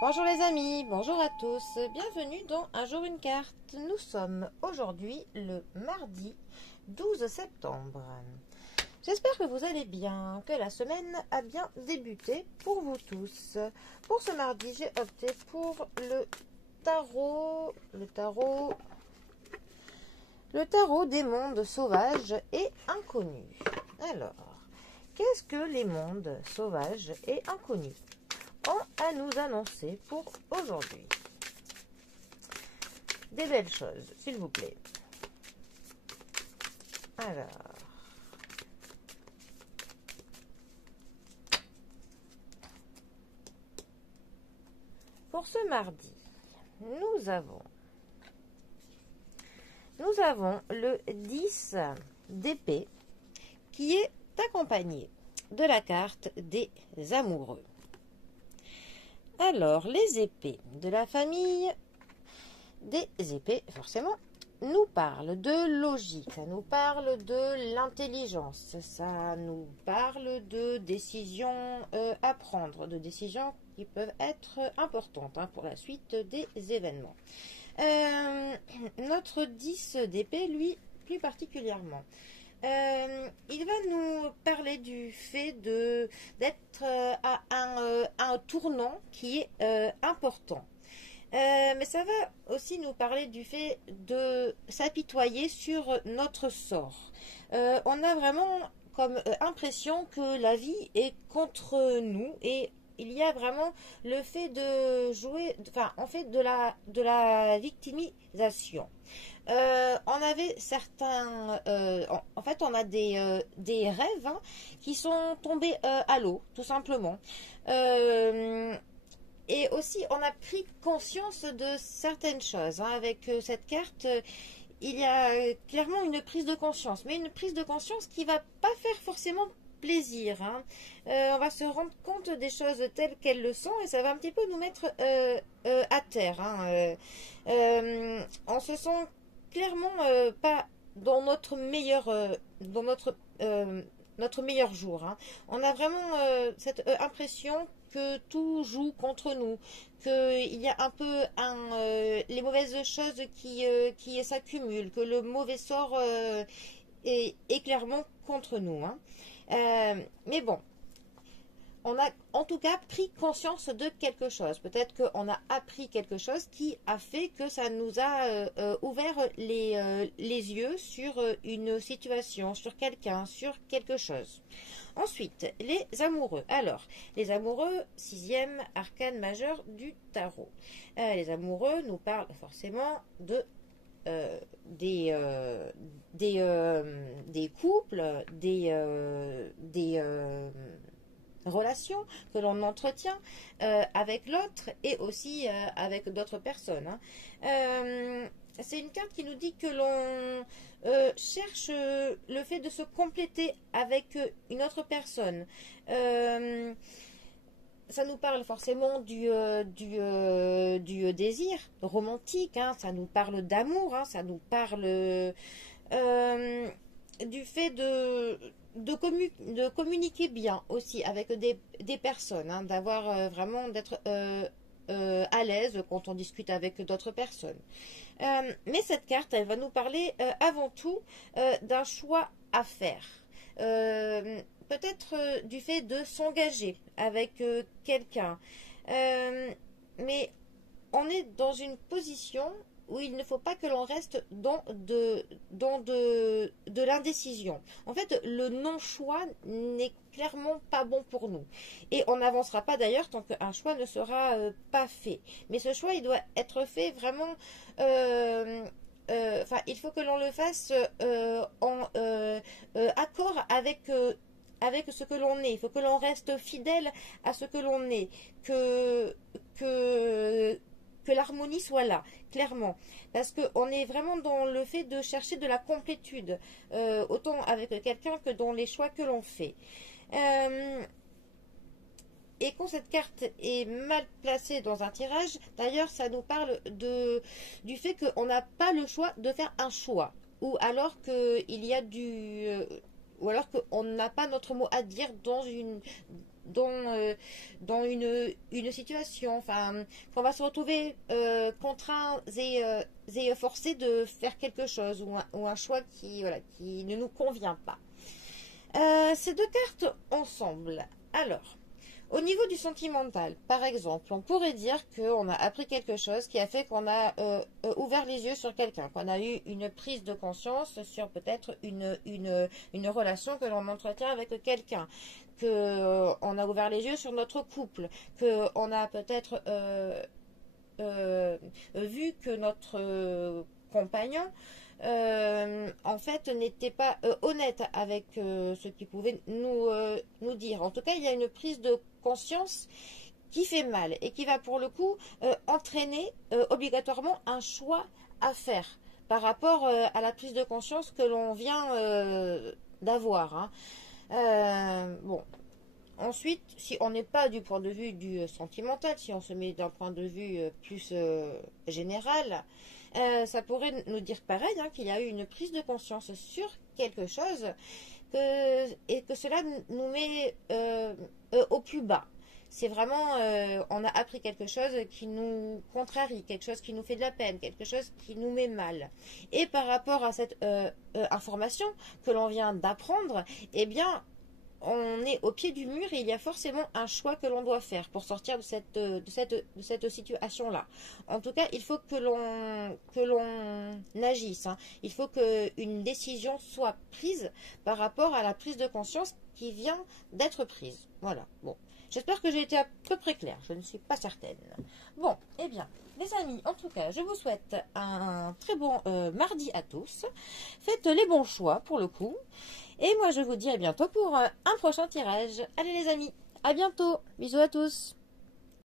Bonjour les amis, bonjour à tous, bienvenue dans Un jour une carte. Nous sommes aujourd'hui le mardi 12 septembre. J'espère que vous allez bien, que la semaine a bien débuté pour vous tous. Pour ce mardi, j'ai opté pour le tarot des mondes sauvages et inconnus. Alors, qu'est-ce que les mondes sauvages et inconnus ont à nous annoncer pour aujourd'hui? Des belles choses, s'il vous plaît. Alors, pour ce mardi, nous avons le 10 d'épée qui est accompagné de la carte des amoureux. Alors, les épées de la famille des épées, forcément, nous parlent de logique, ça nous parle de l'intelligence, ça nous parle de décisions à prendre, de décisions qui peuvent être importantes pour la suite des événements. Notre 10 d'épée, lui, plus particulièrement, il va nous parler du fait d'être à un tournant qui est important. Mais ça va aussi nous parler du fait de s'apitoyer sur notre sort. On a vraiment comme impression que la vie est contre nous et il y a vraiment le fait de jouer, enfin, en fait, de la victimisation. On avait certains, en fait, on a des rêves qui sont tombés à l'eau, tout simplement. Et aussi, on a pris conscience de certaines choses. Avec cette carte, il y a clairement une prise de conscience, mais une prise de conscience qui va pas faire forcément plaisir. On va se rendre compte des choses telles qu'elles le sont et ça va un petit peu nous mettre à terre. On se sent clairement pas dans notre notre meilleur jour. On a vraiment cette impression que tout joue contre nous, qu'il y a un peu les mauvaises choses qui s'accumulent, que le mauvais sort est clairement contre nous. Mais bon, on a en tout cas pris conscience de quelque chose. Peut-être qu'on a appris quelque chose qui a fait que ça nous a ouvert les yeux sur une situation, sur quelqu'un, sur quelque chose. Ensuite, les amoureux. Alors, les amoureux, 6e arcane majeur du tarot. Les amoureux nous parlent forcément de des couples, des relations que l'on entretient avec l'autre et aussi avec d'autres personnes. C'est une carte qui nous dit que l'on cherche le fait de se compléter avec une autre personne. Ça nous parle forcément du désir romantique, ça nous parle d'amour, ça nous parle du fait de communiquer bien aussi avec des personnes, d'avoir vraiment d'être à l'aise quand on discute avec d'autres personnes. Mais cette carte, elle va nous parler avant tout d'un choix à faire. Peut-être du fait de s'engager avec quelqu'un. Mais on est dans une position où il ne faut pas que l'on reste dans de l'indécision. En fait, le non-choix n'est clairement pas bon pour nous. Et on n'avancera pas d'ailleurs tant qu'un choix ne sera pas fait. Mais ce choix, il doit être fait vraiment... il faut que l'on le fasse en accord avec ce que l'on est. Il faut que l'on reste fidèle à ce que l'on est. Que l'harmonie soit là, clairement. Parce qu'on est vraiment dans le fait de chercher de la complétude, autant avec quelqu'un que dans les choix que l'on fait. Et quand cette carte est mal placée dans un tirage, d'ailleurs, ça nous parle du fait qu'on n'a pas le choix de faire un choix. Ou alors qu'il y a ou alors qu'on n'a pas notre mot à dire dans une situation, enfin, qu'on va se retrouver contraints et forcés de faire quelque chose ou un choix qui, voilà, qui ne nous convient pas. Ces deux cartes ensemble. Alors, au niveau du sentimental, par exemple, on pourrait dire qu'on a appris quelque chose qui a fait qu'on a ouvert les yeux sur quelqu'un, qu'on a eu une prise de conscience sur peut-être une relation que l'on entretient avec quelqu'un, qu'on a ouvert les yeux sur notre couple, qu'on a peut-être vu que notre compagnon en fait n'était pas honnête avec ce qu'il pouvait nous dire. En tout cas, il y a une prise de conscience qui fait mal et qui va pour le coup entraîner obligatoirement un choix à faire par rapport à la prise de conscience que l'on vient d'avoir. Hein. Bon. Ensuite, si on n'est pas du point de vue du sentimental, si on se met d'un point de vue plus général, ça pourrait nous dire pareil, hein, qu'il y a eu une prise de conscience sur quelque chose et que cela nous met au plus bas. C'est vraiment, on a appris quelque chose qui nous contrarie, quelque chose qui nous fait de la peine, quelque chose qui nous met mal. Et par rapport à cette information que l'on vient d'apprendre, eh bien, on est au pied du mur et il y a forcément un choix que l'on doit faire pour sortir de cette situation-là. En tout cas, il faut que l'on agisse. Hein. Il faut qu'une décision soit prise par rapport à la prise de conscience qui vient d'être prise. Voilà. Bon. J'espère que j'ai été à peu près claire. Je ne suis pas certaine. Bon, eh bien, les amis, en tout cas, je vous souhaite un très bon mardi à tous. Faites les bons choix pour le coup. Et moi, je vous dis à bientôt pour un prochain tirage. Allez les amis, à bientôt. Bisous à tous.